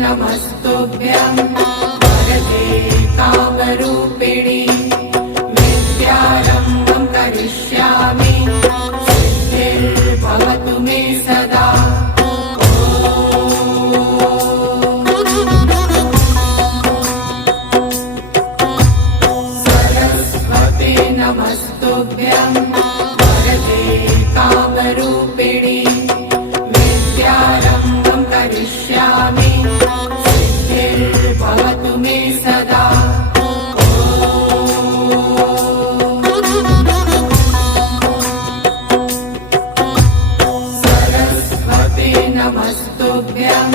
नमस्तुभ्यं वरदे कामरूपिणि विद्यारम्भं करिष्यामि सिद्धिर्भवतु मे सदा। सरस्वते नमस्तुभ्यं वरदे कामरूपिणि विद्यारम्भं करिष्यामि सिद्धिर्भवतु मे सदा। सरस्वते नमस्तुभ्यं